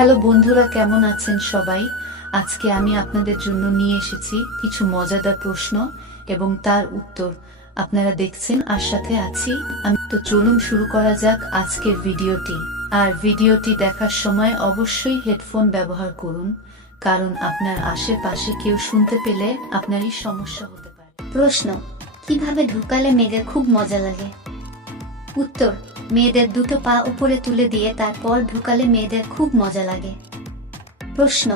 Hello বন্ধুরা, কেমন আছেন সবাই? আজকে আমি আপনাদের জন্য নিয়ে এসেছি কিছু মজাদার প্রশ্ন এবং তার উত্তর। আপনারা দেখছেন আর সাথে আছি আমি। তো চলুন শুরু করা যাক আজকের ভিডিওটি। আর ভিডিওটি দেখার সময় অবশ্যই হেডফোন ব্যবহার করুন, কারণ আপনার আশেপাশে কেউ শুনতে পেলে আপনারই সমস্যা হতে পারে। প্রশ্ন: কিভাবে ঢুকালে মেয়েদের খুব মজা লাগে? উত্তর: মেয়েদের দুটো পা উপরে তুলে দিয়ে তারপর ঢুকালে মেয়েদের খুব মজা লাগে। প্রশ্ন: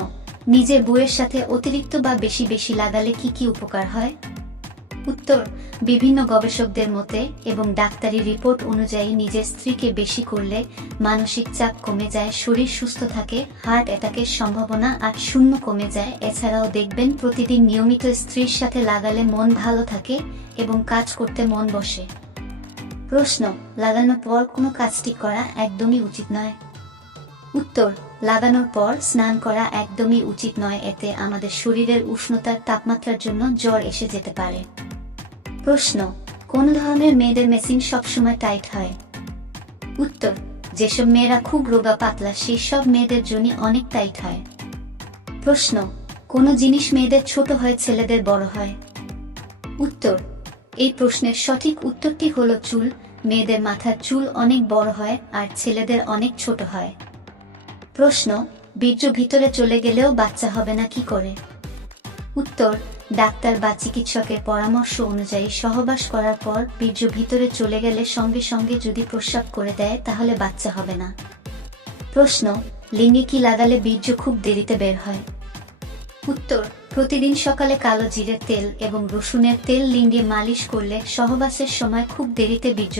নিজের বউয়ের সাথে অতিরিক্ত বা বেশি বেশি লাগালে কি কি উপকার হয়? উত্তর: বিভিন্ন গবেষকদের মতে এবং ডাক্তারি রিপোর্ট অনুযায়ী নিজের স্ত্রীকে বেশি করলে মানসিক চাপ কমে যায়, শরীর সুস্থ থাকে, হার্ট অ্যাটাকের সম্ভাবনা 8 কমে যায়। এছাড়াও দেখবেন প্রতিদিন নিয়মিত স্ত্রীর সাথে লাগালে মন ভালো থাকে এবং কাজ করতে মন বসে। প্রশ্ন: লাগানোর পর কোনো কাজটি করা একদমই উচিত নয়? উত্তর: লাগানোর পর স্নান করা একদমই উচিত নয়, এতে আমাদের শরীরের উষ্ণতার তাপমাত্রার জন্য জ্বর এসে যেতে পারে। প্রশ্ন: কোন ধরনের মেয়েদের মেশিন সবসময় টাইট হয়? উত্তর: যেসব মেয়েরা খুব রোগা পাতলা সেই সব মেয়েদের জন্য অনেক টাইট হয়। প্রশ্ন: কোন জিনিস মেয়েদের ছোট হয় ছেলেদের বড় হয়? উত্তর: এই প্রশ্নের সঠিক উত্তরটি হলো চুল। মেয়েদের মাথার চুল অনেক বড় হয় আর ছেলেদের অনেক ছোট হয়। প্রশ্ন: বীর্য ভিতরে চলে গেলেও বাচ্চা হবে না কি করে? উত্তর: ডাক্তার বা চিকিৎসকের পরামর্শ অনুযায়ী সহবাস করার পর বীর্য ভিতরে চলে গেলে সঙ্গে সঙ্গে যদি প্রস্রাব করে দেয় তাহলে বাচ্চা হবে না। প্রশ্ন: লিঙ্গে কি লাগালে বীর্য খুব দেরিতে বের হয়? উত্তর: প্রতিদিন সকালে কালো জিরের তেল এবং রসুনের তেল লিঙ্গে মালিশ করলে সহবাসের সময় খুব দেরিতে বীর্য